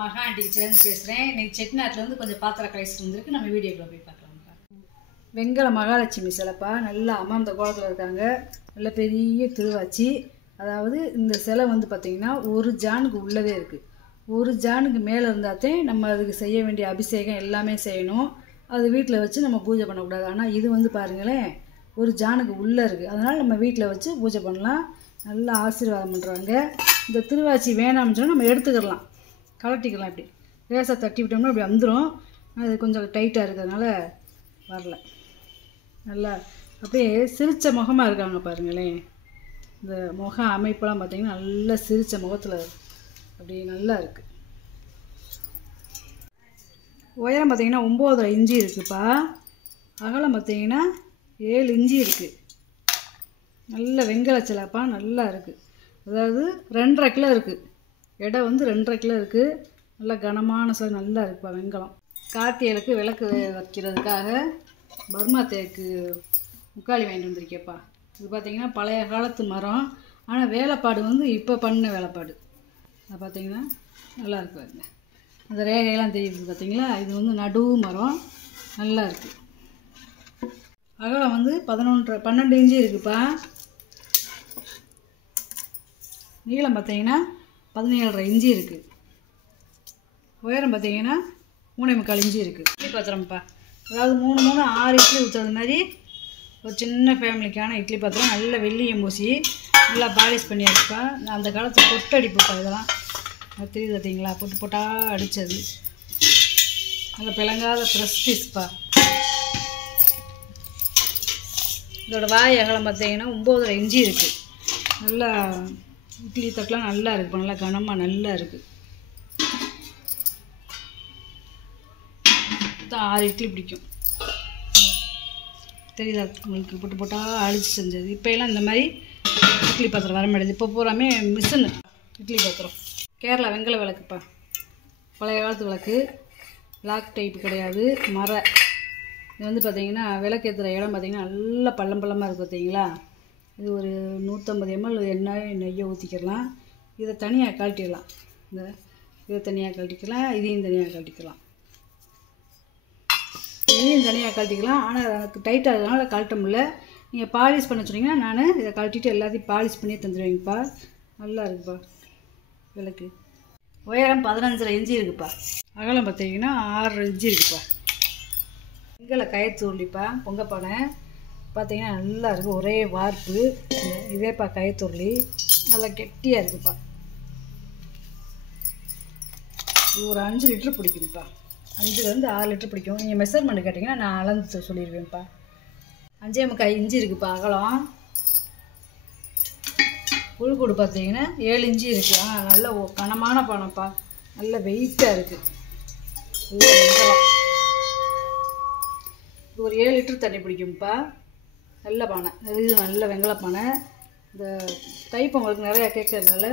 மகா ஆண்டி கிச்சன்லேருந்து பேசுகிறேன். இன்றைக்கி செட்டிநாட்டிலேருந்து கொஞ்சம் பாத்திரம் கழிச்சிட்டு வந்துருக்கு. நம்ம வீடியோக்குள்ளே போய் பார்க்கலாம்ப்பா. வெங்கல மகாலட்சுமி சிலைப்பா, நல்லா அமர்ந்த கோலத்தில் இருக்காங்க. நல்ல பெரிய திருவாச்சி. அதாவது இந்த சிலை வந்து பார்த்திங்கன்னா ஒரு ஜானுக்கு உள்ளதே இருக்குது. ஒரு ஜானுக்கு மேலே இருந்தாத்தே நம்ம அதுக்கு செய்ய வேண்டிய அபிஷேகம் எல்லாமே செய்யணும். அது வீட்டில் வச்சு நம்ம பூஜை பண்ணக்கூடாது. ஆனால் இது வந்து பாருங்களேன், ஒரு ஜானுக்கு உள்ளே இருக்குது. அதனால் நம்ம வீட்டில் வச்சு பூஜை பண்ணலாம். நல்லா ஆசீர்வாதம் பண்ணுறாங்க. இந்த திருவாச்சி வேணாம்னு சொன்னால் நம்ம எடுத்துக்கிடலாம், கலட்டிக்கலாம். இப்படி லேசாக தட்டி விட்டோம்னா இப்படி வந்துடும். அது கொஞ்சம் டைட்டாக இருக்கிறதுனால வரல. நல்லா அப்படியே சிரித்த முகமாக இருக்காங்க பாருங்களேன். இந்த முக அமைப்பெல்லாம் பார்த்திங்கன்னா நல்லா சிரித்த முகத்தில் அப்படி நல்லா இருக்குது. உயரம் பார்த்திங்கன்னா 9.5 இன்ச்சு இருக்குதுப்பா. அகலம் பார்த்திங்கன்னா 7 இன்ச்சு இருக்குது. நல்ல வெங்கல சிலைப்பா, நல்லா இருக்குது. அதாவது 2.5 கிலோ இருக்குது. எடை வந்து 2.5 கிலோ இருக்குது. நல்லா கனமான சிலை, நல்லா இருக்குப்பா வெங்கலம். கார்த்திகைக்கு விளக்கு வைக்கிறதுக்காக பர்மா தேக்கு முக்காளி வாங்கிட்டு வந்திருக்கேப்பா. இது பார்த்திங்கன்னா பழைய காலத்து மரம். ஆனால் வேலைப்பாடு வந்து இப்போ பண்ண வேலைப்பாடு. அது பார்த்திங்கன்னா நல்லா இருக்கு பாருங்க. அந்த ரேகையெல்லாம் தெரியுது பார்த்திங்களா. இது வந்து நடு மரம், நல்லா இருக்குது. அகலம் வந்து 12 இன்ச்சு இருக்குதுப்பா. நீளம் பார்த்திங்கன்னா 17.5 இன்ச்சு இருக்குது. உயரம் பார்த்திங்கன்னா 3.25 இன்ச்சு இருக்குது. இட்லி பாத்திரம்ப்பா, அதாவது 3 6 இட்லி ஊற்றுறது மாதிரி ஒரு சின்ன ஃபேமிலிக்கான இட்லி பாத்திரம். நல்ல வெள்ளியம் பூசி நல்லா பாலிஷ் பண்ணியாச்சுப்பா. நான் அந்த காலத்தில் பொட்டடிப்புப்பா. இதெல்லாம் அது தெரியுது பார்த்தீங்களா, பொட்டு பொட்டாக அடித்தது. நல்லா பிளங்காத ப்ரெஸ் பீஸ்ப்பா. இதோட வாய் அகலம் பார்த்தீங்கன்னா 9.5 இன்ச்சு இருக்குது. நல்லா இட்லி தட்டெலாம் நல்லா இருக்குப்பா, நல்லா கனமாக நல்லா இருக்குது. 6 இட்லி பிடிக்கும். தெரியுதா உங்களுக்கு, பொட்டு போட்டால் அழிச்சு செஞ்சது. இப்போ எல்லாம் இந்த மாதிரி இட்லி பாத்திரம் வர மாட்டேது. இப்போ பூராமே மிஷினு இட்லி பாத்திரம். கேரளா வெங்கல விளக்குப்பா, பழைய காலத்து விளக்கு. லாக் டைப்பு கிடையாது, மர. இது வந்து பார்த்திங்கன்னா விளக்கேற்றுற இடம் பார்த்திங்கன்னா நல்லா பள்ளமாக இருக்குது பார்த்தீங்களா. இது ஒரு 150 ml நெய்யை ஊற்றிக்கலாம். இதை தனியாக கழட்டிடலாம். இதை தனியாக கழட்டிக்கலாம், இதையும் தனியாக கழட்டிக்கலாம், இதையும் தனியாக கழட்டிக்கலாம். ஆனால் எனக்கு டைட்டாக இருக்கிறதுனால கழட்ட முடியல. நீங்கள் பாலிஷ் பண்ண சொன்னீங்கன்னா நான் இதை கழட்டிட்டு எல்லாத்தையும் பாலிஷ் பண்ணி தந்துடுவேங்கப்பா. நல்லா இருக்குப்பா விளக்கு. உயரம் 15.5 இன்ச்சு இருக்குப்பா. அகலம் பார்த்தீங்கன்னா 6 இன்ச்சு இருக்குப்பா. வெங்கல கயத்துருளிப்பா, பொங்கப்பானை பார்த்தீங்கன்னா நல்லா இருக்குது. ஒரே வார்ப்பு. இதேப்பா கயத்துருளி, நல்லா கெட்டியாக இருக்குதுப்பா. இது ஒரு 5 லிட்டர் பிடிக்கும்ப்பா. 5லேருந்து 6 லிட்டர் பிடிக்கும். நீங்கள் மெஷர்மெண்ட் கேட்டிங்கன்னா நான் அளந்து சொல்லிடுவேன்ப்பா. 5.25 இன்ச்சு இருக்குதுப்பா அகலம். உள்கூடு பார்த்தீங்கன்னா 7 இன்ச்சு இருக்குது. நல்ல கனமான பானைப்பா, நல்ல வெயிட்டாக இருக்குது. இது ஒரு 7 லிட்டர் தண்ணி பிடிக்கும்ப்பா. நல்ல பானை, இது நல்ல வெங்கல பானை. இந்த தைப்பொங்கலுக்கு நிறையா கேட்கறதுனால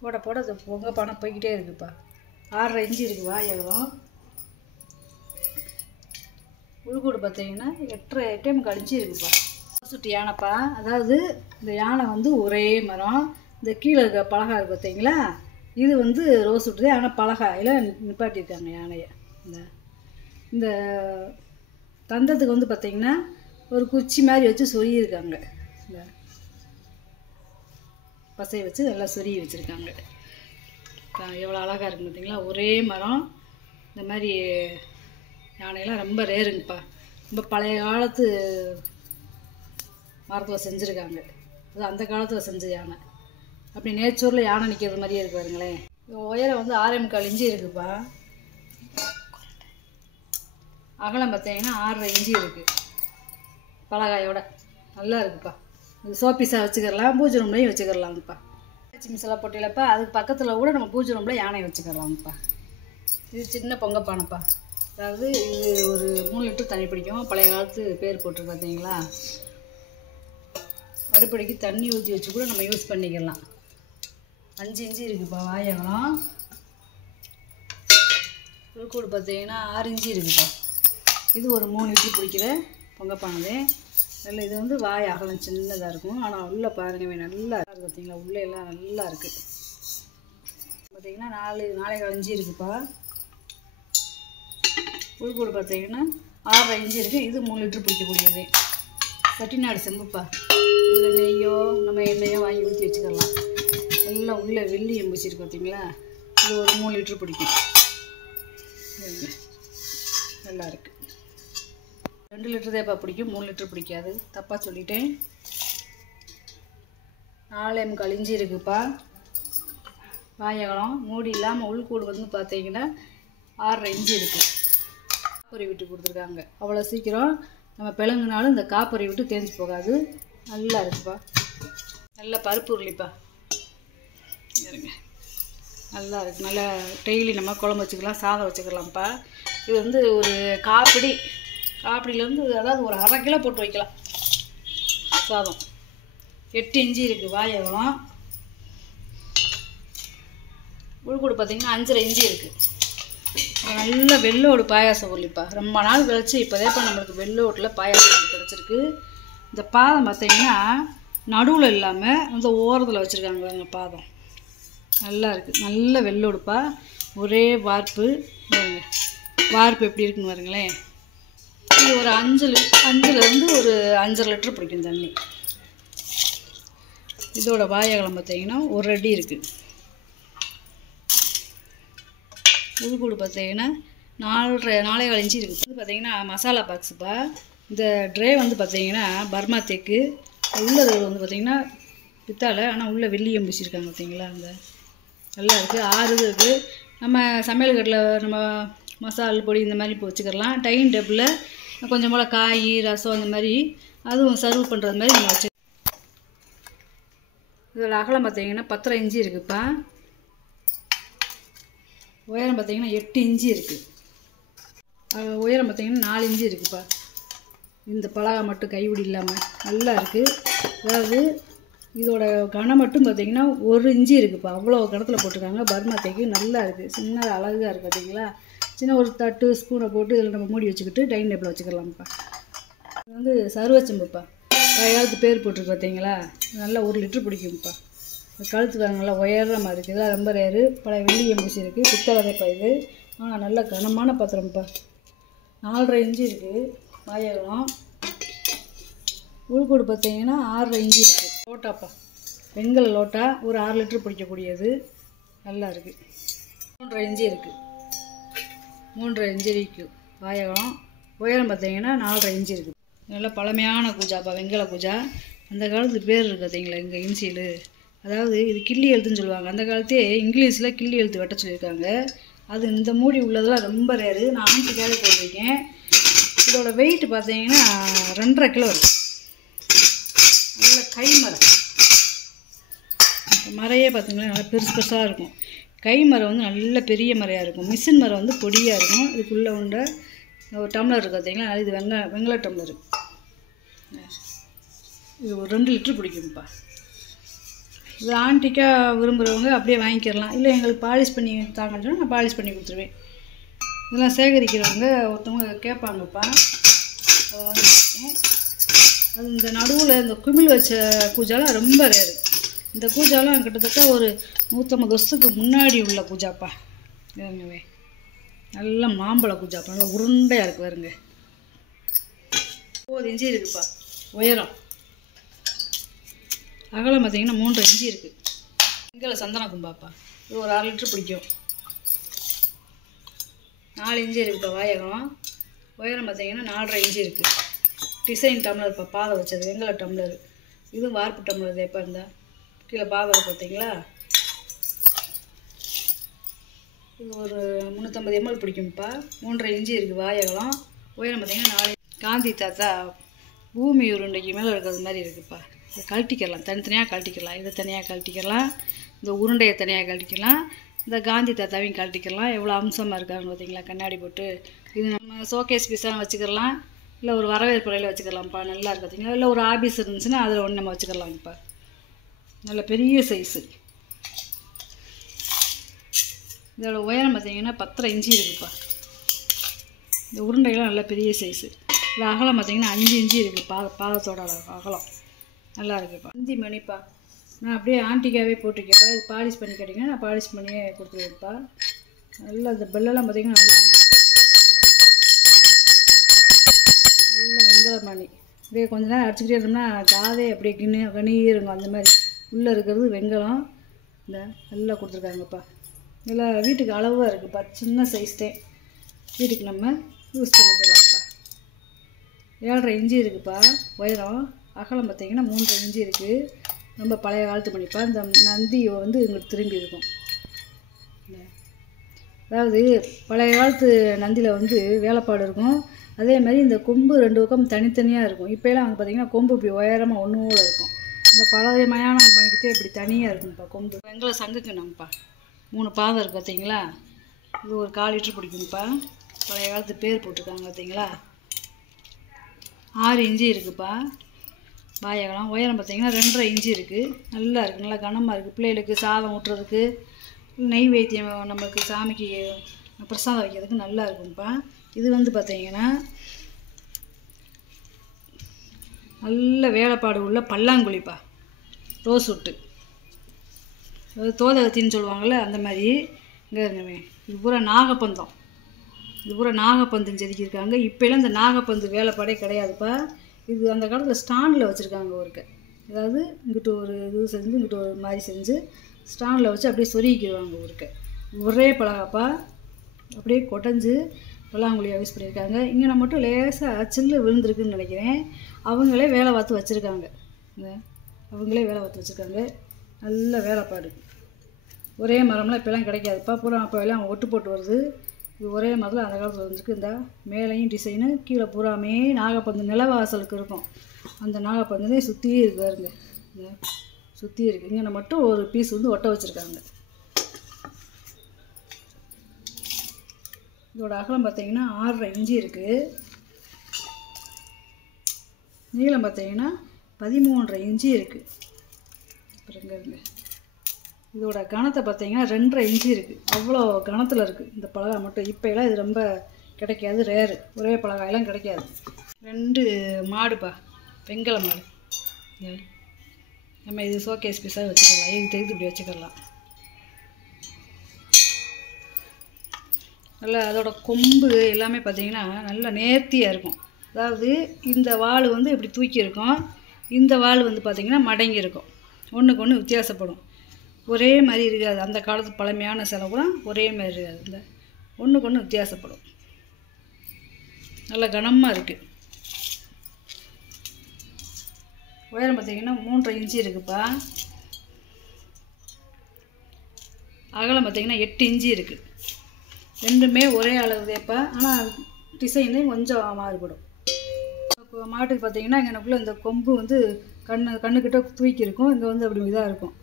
போட போட அது பொங்க பானை போய்கிட்டே இருக்குதுப்பா. 6.5 இன்ச்சு இருக்குது வாய் அகலம். உள்கூடு பார்த்தீங்கன்னா 8.25 இன்ச்சு இருக்குதுப்பா. சுட்டி யானைப்பா, அதாவது இந்த யானை வந்து ஒரே மரம். இந்த கீழே இருக்க பலகா இருக்குது பார்த்தீங்களா, இது வந்து ரோஸ் விட்டுது. ஆனால் பலகாயில் நிப்பாட்டியிருக்காங்க யானையை. இந்த தந்தத்துக்கு வந்து பார்த்திங்கன்னா ஒரு குச்சி மாதிரி வச்சு சொருகியிருக்காங்க. இந்த பசையை வச்சு நல்லா சொருகி வச்சுருக்காங்க. எவ்வளோ அழகாக இருக்குது பார்த்தீங்களா. ஒரே மரம். இந்த மாதிரி யானையெல்லாம் ரொம்ப ரேருங்கப்பா. ரொம்ப பழைய காலத்து மரத்தில் செஞ்சுருக்காங்க. அது அந்த காலத்தில் செஞ்ச யானை. அப்படி நேச்சூரில் யானை நிற்கிறது மாதிரியே இருக்கு பாருங்களேன். உயரம் வந்து 6.25 இன்ச்சு இருக்குதுப்பா. அகலம் பார்த்தீங்கன்னா 6.5 இன்ச்சு இருக்குது பலகாயோட. நல்லா இருக்குதுப்பா. இது சோப்பீஸாக வச்சுக்கிறலாம், பூஜை ரூம்லையும் வச்சுக்கிறலாம்ப்பா. லட்சுமி சிலை போட்டியிலப்பா, அதுக்கு பக்கத்தில் கூட நம்ம பூஜை ரூமில் யானை வச்சுக்கிறலாம்ப்பா. இது சின்ன பொங்கப்பானைப்பா. அதாவது இது ஒரு 3 லிட்டர் தண்ணி பிடிக்கும். பழைய காலத்து பேர் போட்டு பார்த்தீங்களா. அடுப்படிக்கு தண்ணி ஊற்றி வச்சு கூட நம்ம யூஸ் பண்ணிக்கலாம். 5 இன்ச்சு இருக்குதுப்பா வாயகலம். உள்கூடு பார்த்தீங்கன்னா 6 இன்ச்சு இருக்குதுப்பா. இது ஒரு 3 லிட்டர் பிடிக்கிற பொங்கப்பானது. நல்ல இது வந்து வாய் அகலம் சின்னதாக இருக்கும். ஆனால் உள்ளே பாருங்கவே நல்லா இருக்குது பார்த்தீங்களா. உள்ளே எல்லாம் நல்லா இருக்குது. பார்த்தீங்கன்னா 4 இஞ்சி இருக்குப்பா. உள்கூடு பார்த்தீங்கன்னா 6 இஞ்சி இருக்குது. இது 3 லிட்டர் பிடிக்கக்கூடியது. செட்டிநாடு செம்புப்பா. இதில் நெய்யோ நம்ம எண்ணெயோ வாங்கி ஊற்றி வச்சுக்கலாம். எல்லாம் உள்ளே வெள்ளி எம்பிச்சிருக்கு பார்த்தீங்களா. இது ஒரு 3 லிட்டர் பிடிக்கும். நல்லா இருக்குது. 2 லிட்டர் தேப்பா பிடிக்கும், 3 லிட்டர் பிடிக்காது. தப்பாக சொல்லிட்டேன். 4 இஞ்சி இருக்குப்பா. வாயகலம் மூடி இல்லாமல் உள்கூடு வந்து பார்த்தீங்கன்னா 6 இஞ்சி இருக்குது. காப்பரி விட்டு கொடுத்துருக்காங்க. அவ்வளோ சீக்கிரம் நம்ம பிளங்குனாலும் இந்த காப்பரி விட்டு தேஞ்சு போகாது. நல்லா இருக்குப்பா. நல்லா பருப்பு உருளிப்பா. இருங்க, நல்லா இருக்குது. நல்லா டெய்லி நம்ம குழம்பு வச்சுக்கலாம், சாதம் வச்சுக்கலாம்ப்பா. இது வந்து ஒரு காப்பிடிலேருந்து அதாவது ஒரு 1/2 கிலோ போட்டு வைக்கலாம் சாதம். 8 இஞ்சி இருக்குது வாயகலம். உள்கூடு பார்த்திங்கன்னா 5.5 இஞ்சி இருக்குது. நல்ல வெள்ளோடு பாயாசம் உருளிப்பா. ரொம்ப நாள் கழிச்சு இப்போதேப்பா நம்மளுக்கு வெள்ளோட்டில் பாயாசம் கிடச்சிருக்கு. இந்த பாதம் பார்த்திங்கன்னா நடுவில் இல்லாமல் அந்த ஓரத்தில் வச்சுருக்காங்க அந்த பாதம். நல்லா இருக்குது. நல்ல வெள்ளோடுப்பா. ஒரே வார்ப்பு எப்படி இருக்குன்னு பாருங்களேன். இது ஒரு 5லேருந்து ஒரு 5.5 லிட்டர் பிடிக்கும் தண்ணி. இதோட வாயகலம் பார்த்தீங்கன்னா 1 அடி இருக்குது. உள்கூடு பார்த்தீங்கன்னா 4.25 இன்ச்சு இருக்குது. இது பார்த்தீங்கன்னா மசாலா பாக்ஸுப்பா. இந்த ட்ரே வந்து பார்த்தீங்கன்னா பர்மா தேக்கு. உள்ளது வந்து பார்த்திங்கன்னா பித்தாலை, ஆனால் உள்ளே வெள்ளி எம்பிச்சிருக்காங்க பார்த்தீங்களா. அந்த நல்லா இருக்குது. 6 இது இருக்குது. நம்ம சமையல் கட்டில் நம்ம மசாலா பொடி இந்த மாதிரி இப்போ வச்சுக்கலாம். டைனிங் டேபிளில் கொஞ்சம் போல் காய் ரசம் அந்த மாதிரி அதுவும் சர்வ் பண்ணுறது மாதிரி நம்ம வச்சு. இதில் அகலம் பார்த்தீங்கன்னா 10.5 இன்ச்சு இருக்குதுப்பா. உயரம் பார்த்தீங்கன்னா 8 இன்ச்சு இருக்குது. உயரம் பார்த்தீங்கன்னா 4 இன்ச்சு இருக்குதுப்பா. இந்த பலகை மட்டும் கைவிடி இல்லாமல் நல்லா இருக்குது. அதாவது இதோட கனம் மட்டும் பார்த்திங்கன்னா 1 இன்ச்சு இருக்குதுப்பா. அவ்வளோ கணத்தில் போட்டிருக்காங்க. பர்மா தேக்கு நல்லா இருக்குது. சின்ன அழகாக இருக்குது பார்த்தீங்களா. சின்ன ஒரு தட்டு ஸ்பூனை போட்டு இதில் நம்ம மூடி வச்சுக்கிட்டு டைனிங் டேபிளில் வச்சுக்கலாம்ப்பா. இது வந்து சர்வச்சம்புப்பா. கையாளுக்கு பேர் போட்டிருக்கு பார்த்தீங்களா. நல்லா 1 லிட்டர் பிடிக்கும்ப்பா. கழுத்து வாங்கல உயரமாக இருக்குது. இதெல்லாம் ரொம்ப ரேரு. பழைய வெள்ளி எம்பிசி இருக்குது. பித்தளைப்பா இது. ஆனால் நல்ல கனமான பாத்திரம்ப்பா. 4.5 இன்ச்சு இருக்குது வாயகலம். உள்கூடு பார்த்தீங்கன்னா 6.5 இன்ச்சு இருக்குது. லோட்டாப்பா, வெண்கல லோட்டா. ஒரு 6 லிட்டர் பிடிக்கக்கூடியது. நல்லா இருக்குது. 3.5 இன்ச்சு இருக்குது. 3.5 இன்ச்சு இருக்குது வாயகலம். உயரம் பார்த்தீங்கன்னா 4.5 இன்ச்சு இருக்குது. நல்லா பழமையான கூஜாப்பா, வெண்கல கூஜா. அந்த காலத்து பேர் இருக்குது பார்த்தீங்களா இங்கே இன்சிலு. அதாவது இது கிள்ளி எழுத்துன்னு சொல்லுவாங்க. அந்த காலத்தே இங்கிலீஷில் கிள்ளி எழுத்து வெட்ட சொல்லியிருக்காங்க. அது இந்த மூடி உள்ளதெல்லாம் ரொம்ப ரேரு. நான் ஆண்டிக்காக போட்டிருக்கேன். இதோட வெயிட் பார்த்தீங்கன்னா 2.5 கிலோ இருக்குது. நல்ல கை மரையே பார்த்தீங்கன்னா நல்லா பெருசாக இருக்கும். கை மரம் வந்து நல்ல பெரிய மரையாக இருக்கும். மிஷின் மரம் வந்து பொடியாக இருக்கும். இதுக்குள்ளே உண்ட ஒரு டம்ளர் இருக்குது பார்த்தீங்களா. இது வெங்கல டம்ளர். இது ஒரு 2 லிட்டர் பிடிக்கும்ப்பா. இது ஆன்டிக்காக விரும்புகிறவங்க அப்படியே வாங்கிக்கிறலாம். இல்லை எங்களுக்கு பாலிஷ் பண்ணி தாங்கன்னு சொன்னால் நான் பாலிஷ் பண்ணி கொடுத்துருவேன். இதெல்லாம் சேகரிக்கிறவங்க ஒருத்தவங்க கேட்பாங்கப்பா. அது இந்த நடுவில் இந்த குமிழ் வச்ச கூஜாலாம் ரொம்ப ரேரு. இந்த கூஜாலாம் கிட்டத்தட்ட ஒரு 150 வருஷத்துக்கு முன்னாடி உள்ள கூஜாப்பா. வேறுங்கவே நல்ல மாம்பழ கூஜாப்பா. நல்லா உருண்டையாக இருக்குது வருங்க. 9 இன்ச்சு இருக்குதுப்பா உயரம். அகலம் பார்த்தீங்கன்னா 3.5 இன்ச்சு இருக்குது. வெங்கல சந்தன கும்பாப்பா. இது ஒரு 6 லிட்டர் பிடிக்கும். 4 இன்ச்சு இருக்குப்பா வாயகம். உயரம் பார்த்தீங்கன்னா 4.5 இன்ச்சு இருக்குது. டிசைன் டம்ளர்ப்பா, பாதை வச்சது வெங்கல டம்ளர். இதுவும் வார்ப்பு டம்ளர் தேப்பா. இருந்தால் கீழே பாதை பார்த்தீங்களா. இது ஒரு 350 ml பிடிக்கும்ப்பா. 3.5 இன்ச்சு இருக்குது வாயகம். உயரம் பார்த்தீங்கன்னா 4. காந்தி தாத்தா பூமி உருண்டைக்கு மேலே இருக்கிறது மாதிரி இருக்குதுப்பா. இதை கழட்டிக்கலாம், தனித்தனியாக கழட்டிக்கலாம். இதை தனியாக கழட்டிக்கலாம், இந்த உருண்டையை தனியாக கழட்டிக்கலாம், இந்த காந்தி தாத்தாவையும் கழட்டிக்கலாம். எவ்வளோ அம்சமாக இருக்காங்க பார்த்தீங்களா கண்ணாடி போட்டு. இது நம்ம ஷோகேஸ் பீஸாக வச்சுக்கலாம், இல்லை ஒரு வரவேற்பு இலையில் வச்சுக்கலாம்ப்பா. நல்லா இருக்கு பார்த்தீங்களா. இல்லை ஒரு ஆபீஸ் இருந்துச்சுன்னா அதில் ஒன்று நம்ம வச்சுக்கலாம்ப்பா. நல்ல பெரிய சைஸு. இதோட உயரம் பார்த்தீங்கன்னா 10.5 இன்ச்சு இருக்குதுப்பா. இந்த உருண்டைகள்லாம் நல்ல பெரிய சைஸு. இது அகலம் பார்த்தீங்கன்னா 5 இன்ச்சு இருக்குது. பாதத்தோட அகலம் நல்லா இருக்குப்பா. இந்தி மணிப்பா. நான் அப்படியே ஆன்டிக்காவே போட்டிருக்கேன்ப்பா. இது பாலிஷ் பண்ணி கேட்டிங்கன்னா நான் பாலிஷ் பண்ணியே கொடுத்துருவேன்ப்பா. நல்லா இந்த பெல்லெல்லாம் பார்த்திங்கன்னா நல்லா வெங்கலமானி அப்படியே கொஞ்ச நேரம் அடிச்சுக்கிட்டே இருந்தோம்னா காதே அப்படியே கணீருங்க. அந்த மாதிரி உள்ளே இருக்கிறது வெங்கலம். இந்த நல்லா கொடுத்துருக்காங்கப்பா. இதில் வீட்டுக்கு அளவாக இருக்குதுப்பா. சின்ன சைஸ்தே வீட்டுக்கு நம்ம யூஸ் பண்ணிக்கலாம்ப்பா. 7.5 இன்ச்சு இருக்குதுப்பா உயரம். அகலம் பார்த்திங்கன்னா 3.5 இன்ச்சு இருக்குது. ரொம்ப பழைய காலத்து மணிப்பா. இந்த நந்தி வந்து இங்கிட்டு திரும்பி இருக்கும். அதாவது பழைய காலத்து நந்தியில் வந்து வேலைப்பாடு இருக்கும். அதே மாதிரி இந்த கொம்பு 2 பக்கம் தனித்தனியாக இருக்கும். இப்போலாம் வந்து பார்த்திங்கன்னா கொம்பு இப்படி உயரமாக ஒன்று போல் இருக்கும். நம்ம பழைய மயானம் பண்ணிக்கிட்டே இப்படி தனியாக இருக்கும்ப்பா கொம்பு. வெங்கல சங்குக்கு நம்மப்பா 3 பாதம் இருக்குது பார்த்தீங்களா. இது ஒரு 1/4 லிட்டர் பிடிக்கும்ப்பா. பழைய காலத்து பேர் போட்டிருக்காங்க பார்த்தீங்களா. 6 இன்ச்சு இருக்குதுப்பா பாயகலம். உயரம் பார்த்திங்கன்னா 2.5 இன்ச்சு இருக்குது. நல்லா இருக்குது, நல்லா கனமாக இருக்குது. பிள்ளைகளுக்கு சாதம் ஊட்டுறதுக்கு, நெய்வேத்தியம் நமக்கு சாமிக்கு பிரசாதம் வைக்கிறதுக்கு நல்லா இருக்கும்ப்பா. இது வந்து பார்த்திங்கன்னா நல்ல வேலைப்பாடு உள்ள பல்லாங்குழிப்பா. ரோஸ் உட்டு தோதகத்தின்னு சொல்லுவாங்கள்ல அந்த மாதிரி. இங்கே இருங்கவே இது பூரா நாகப்பந்தம். இது பூரா நாகப்பந்தம் செதுக்கியிருக்காங்க. இப்போலாம் இந்த நாகப்பந்து வேலைப்பாடே கிடையாதுப்பா. இது அந்த காலத்தில் ஸ்டாண்டில் வச்சுருக்காங்க ஒருக்க. அதாவது இங்கிட்ட ஒரு இது செஞ்சு இங்கிட்ட ஒரு மாதிரி செஞ்சு ஸ்டாண்டில் வச்சு அப்படியே சொருகிக்கிடுவாங்க ஒருக்க. ஒரே பலகாப்பா அப்படியே கொடைஞ்சு பல்லாங்குழியாக யூஸ் பண்ணியிருக்காங்க. இங்கே நான் மட்டும் லேசாக சில்லு விழுந்துருக்குன்னு நினைக்கிறேன். அவங்களே வேலை பார்த்து வச்சுருக்காங்க. அவங்களே வேலை பார்த்து வச்சுருக்காங்க. நல்ல வேலைப்பாடு. ஒரே மரம்லாம் இப்போலாம் கிடைக்காதுப்பா. பூரா அப்போ எல்லாம் ஒட்டு போட்டு வருது. இது ஒரே மரத்தில் அந்த காலத்தில் வந்துருக்கு. இந்த மேலேயும் டிசைனு, கீழே பூராமே நாகப்பந்து நிலவாசலுக்கு இருக்கும். அந்த நாகப்பந்தனே சுற்றியே இருக்காருங்க. இந்த சுற்றி இருக்குது. இங்கே மட்டும் ஒரு பீஸ் வந்து ஒட்ட வச்சுருக்காங்க. இதோட அகலம் பார்த்திங்கன்னா 6.5 இன்ச்சு இருக்குது. நீளம் பார்த்திங்கன்னா 13.5 இன்ச்சு இருக்குது. அப்புறம் இருங்க இதோட கணத்தை பார்த்திங்கன்னா 2.5 இன்ச்சு இருக்குது. அவ்வளோ கணத்தில் இருக்குது இந்த பலகா மட்டும். இப்போலாம் இது ரொம்ப கிடைக்காது, ரேரு. ஒரே பலகாயெல்லாம் கிடைக்காது. 2 மாடுப்பா, வெங்கல மாடு. நம்ம இது ஷோகேஸ் பீஸாக வச்சுக்கலாம். இது இப்படி வச்சுக்கலாம். நல்லா அதோட கொம்பு எல்லாமே பார்த்திங்கன்னா நல்லா நேர்த்தியாக இருக்கும். அதாவது இந்த வால் வந்து இப்படி தூக்கி இருக்கும். இந்த வால் வந்து பார்த்திங்கன்னா மடங்கி இருக்கும். ஒன்றுக்கு ஒன்று வித்தியாசப்படும். ஒரே மாதிரி இருக்காது. அந்த காலத்து பழமையான சிலை கூட ஒரே மாதிரி இருக்காது. இந்த ஒன்றுக்கு ஒன்று வித்தியாசப்படும். நல்லா கனமாக இருக்குது. உயரம் பார்த்திங்கன்னா 3.5 இன்ச்சு இருக்குதுப்பா. அகலம் பார்த்திங்கன்னா 8 இன்ச்சு இருக்குது. ரெண்டுமே ஒரே அளவுதேப்பா. ஆனால் டிசைன்லேயும் கொஞ்சம் மாறுபடும். மாட்டுக்கு பார்த்திங்கன்னா இங்கனக்குள்ளே இந்த கொம்பு வந்து கண்ணுக்கிட்ட தூக்கி இருக்கும். இங்கே வந்து அப்படி இதாக இருக்கும்.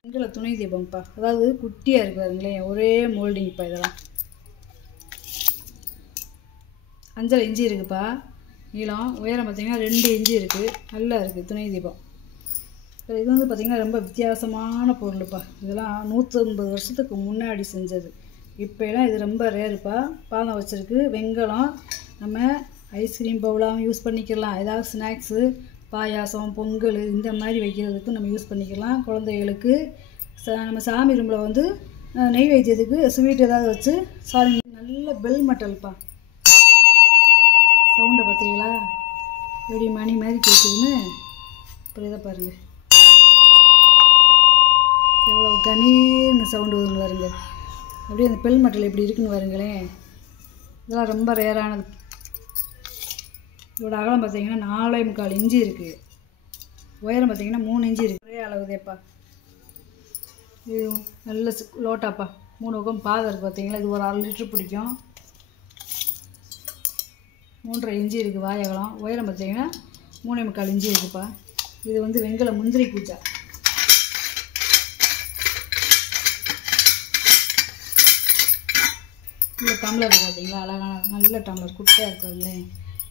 வெங்கல துணை தீபம்ப்பா. அதாவது குட்டியாக இருக்குதுங்களே, ஒரே மோல்டிங்ப்பா. இதெல்லாம் 5.5 இன்ச்சு இருக்குதுப்பா நீளம். உயரம் பார்த்திங்கன்னா 2 இன்ச்சு இருக்குது. நல்லா இருக்குது துணை தீபம். இது வந்து பார்த்திங்கன்னா ரொம்ப வித்தியாசமான பொருள்ப்பா. இதெல்லாம் 150 வருஷத்துக்கு முன்னாடி செஞ்சது. இப்போலாம் இது ரொம்ப ரேருப்பா. பாதம் வச்சுருக்கு. வெங்கலம். நம்ம ஐஸ்கிரீம் பவுலாகவும் யூஸ் பண்ணிக்கலாம். ஏதாவது ஸ்நாக்ஸு, பாயாசம், பொங்கல் இந்த மாதிரி வைக்கிறதுக்கு நம்ம யூஸ் பண்ணிக்கலாம். குழந்தைகளுக்கு நம்ம சாமி ரூமில் வந்து நெய்வேத்தியத்துக்கு ஸ்வீட் ஏதாவது வச்சு சாமி. நல்ல பெல் மட்டல்ப்பா. சவுண்டை பார்த்தீங்களா எப்படி மணி மாதிரி கேட்குதுன்னு. அப்புறம் இதை பாருங்கள் எவ்வளோ கணீர்னு சவுண்டு வருன்னு பாருங்க. அப்படியே அந்த பெல் மட்டல் எப்படி இருக்குன்னு பாருங்களேன். இதெல்லாம் ரொம்ப ரேரானது. இதோட அகலம் பார்த்திங்கன்னா 4.25 இன்ச்சு இருக்குது. உயரம் பார்த்திங்கன்னா 3 இன்ச்சு இருக்குது. ஒரே அளவுதேப்பா. இது நல்ல லோட்டாப்பா. 3 பக்கம் பாதம் இருக்குது பார்த்திங்களா. இது ஒரு 1/2 லிட்டர் பிடிக்கும். 3.5 இன்ச்சு இருக்குது வாயகலம். உயரம் பார்த்திங்கன்னா 3.25 இன்ச்சு இருக்குதுப்பா. இது வந்து வெங்கல முந்திரி பூஜா. இந்த டம்ளர் இருக்குது பார்த்தீங்களா, அழகான நல்ல டம்ளர், குட்டையாக இருக்குதுல்ல.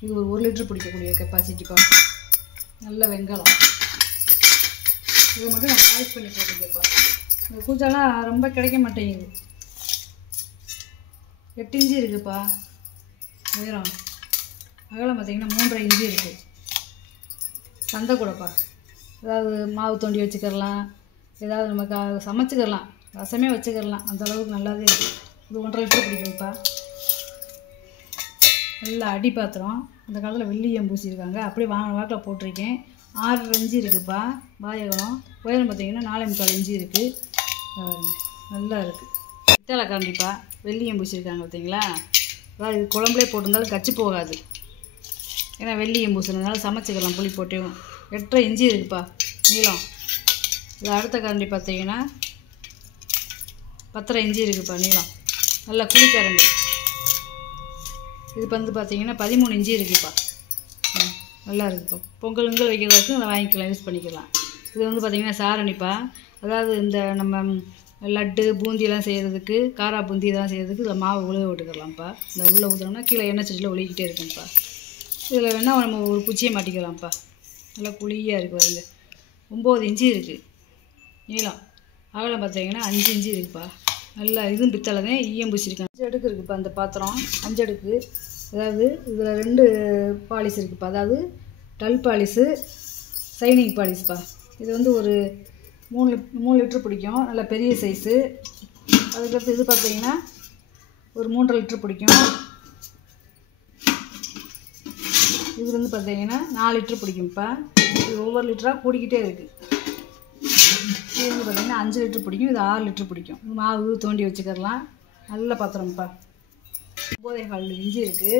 இது ஒரு 1 லிட்டர் பிடிக்கக்கூடிய கெப்பாசிட்டிப்பா. நல்ல வெங்கலம். இதை மட்டும் நான் பாலிஷ் பண்ணி போட்டுக்கப்பா. இந்த பூஜாலாம் ரொம்ப கிடைக்க மாட்டேங்குது. 8 இன்ச்சு இருக்குதுப்பா உயரம். அகலம் பார்த்திங்கன்னா 3.5 இன்ச்சு இருக்குது. சந்தை கூடப்பா. ஏதாவது மாவு தோண்டி வச்சுக்கிறலாம், ஏதாவது நமக்கு சமைச்சிக்கிறலாம், ரசமே வச்சுக்கிறலாம். அந்தளவுக்கு நல்லாவே இருக்குது. இது 1.5 லிட்டர் பிடிக்கும்ப்பா. நல்லா அடி பாத்திரம். அந்த காலத்தில் வெள்ளியம் பூசியிருக்காங்க. அப்படியே வாக்கில் போட்டிருக்கேன். 6.5 இன்ச்சு இருக்குதுப்பா வாயகம். உயரம் பார்த்திங்கன்னா 4.25 இன்ச்சு இருக்குது. நல்லா இருக்குது. பித்தளை கரண்டிப்பா, வெள்ளியம் பூசியிருக்காங்க பார்த்தீங்களா. அதாவது இது குழம்புலே போட்டிருந்தாலும் கச்சி போகாது. ஏன்னா வெள்ளியம் பூசுனதுனால சமைச்சிக்கலாம் புளி போட்டும். 8.5 இன்ச்சு இருக்குதுப்பா நீளம். இது அடுத்த கரண்டி பார்த்தீங்கன்னா 10.5 இன்ச்சு இருக்குதுப்பா நீளம். நல்லா குழி கரண்டி. இது வந்து பார்த்தீங்கன்னா 13 இன்ச்சு இருக்குதுப்பா. நல்லா இருக்குதுப்பா. பொங்கல் வைக்கிறதுக்கு அதை வாங்கிக்கலாம், யூஸ் பண்ணிக்கலாம். இது வந்து பார்த்திங்கன்னா சாரணிப்பா. அதாவது இந்த நம்ம லட்டு பூந்தியெல்லாம் செய்கிறதுக்கு, காரா பூந்தி இதெல்லாம் செய்கிறதுக்கு இதில் மாவு உழுக விட்டுக்கலாம்ப்பா. இந்த உள்ளே ஊற்றுனோம்னா கீழே எண்ணெய் சட்டியில் ஒழுகிக்கிட்டே இருக்கும்ப்பா. இதில் வேணால் நம்ம ஒரு குச்சியை மாட்டிக்கலாம்ப்பா. நல்லா குழியாக இருக்குது பாருங்க. 9 இன்ச்சு இருக்குது நீளம். அகலம் பார்த்தீங்கன்னா 5 இன்ச்சு இருக்குதுப்பா. நல்லா இதுவும் பித்தளை தான், ஈயம் பூசியிருக்காங்க. 5 அடுக்கு இருக்குதுப்பா அந்த பாத்திரம். 5 அடுக்கு. அதாவது இதில் 2 பாலிஷ் இருக்குதுப்பா. அதாவது டல் பாலிஷு, சைனிங் பாலிஷ்ப்பா. இது வந்து ஒரு 3 லிட்டர் பிடிக்கும். நல்ல பெரிய சைஸு. அதுக்கடுத்து இது பார்த்தீங்கன்னா ஒரு 3.5 லிட்டர் பிடிக்கும். இது வந்து பார்த்தீங்கன்னா 4 லிட்டர் பிடிக்கும்ப்பா. இது ஒவ்வொரு லிட்டராக கூடிக்கிட்டே இருக்குது. இது வந்து பார்த்தீங்கன்னா 5 லிட்டர் பிடிக்கும். இது 6 லிட்டர் பிடிக்கும். இது மாவு தோண்டி வச்சுக்கிறலாம். நல்ல பாத்திரம்ப்பா. 9.25 இன்ச்சு இருக்குது.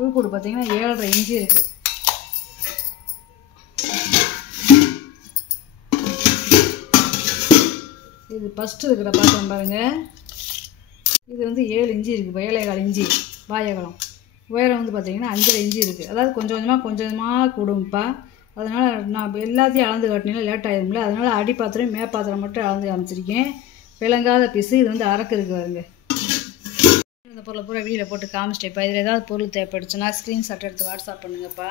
உள்கூடு பார்த்தீங்கன்னா 7.5 இன்ச்சு இருக்குது. இது ஃபஸ்ட்டு இருக்கிற பாத்திரம் பாருங்கள். இது வந்து 7 இன்ச்சு இருக்குது. 7.25 இன்ச்சு வாயகலம். உயரம் வந்து பார்த்திங்கன்னா 5.5 இன்ச்சு இருக்குது. அதாவது கொஞ்சம் கொஞ்சமாக கூடும்ப்பா. அதனால் நான் எல்லாத்தையும் அளந்து காட்டினீங்கன்னா லேட் ஆகிடும்ல. அதனால் அடி பாத்திரம் மே பாத்திரம் மட்டும் அளந்து காமிச்சிருக்கேன். விளங்காத பீஸு. இது வந்து அரக்கு இருக்குது பாருங்க. இந்த பொருளை பூரா வீடியோவில் போட்டு காமிச்சிட்டேப்பா. இதில் ஏதாவது பொருள் தேவைப்படுச்சுன்னா ஸ்க்ரீன்ஷாட் எடுத்து வாட்ஸ்அப் பண்ணுங்கப்பா.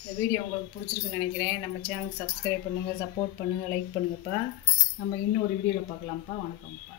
இந்த வீடியோ உங்களுக்கு பிடிச்சிருக்குன்னு நினைக்கிறேன். நம்ம சேனலுக்கு சப்ஸ்கிரைப் பண்ணுங்கள், சப்போர்ட் பண்ணுங்கள், லைக் பண்ணுங்கப்பா. நம்ம இன்னொரு வீடியோவில் பார்க்கலாம்ப்பா. வணக்கம்ப்பா.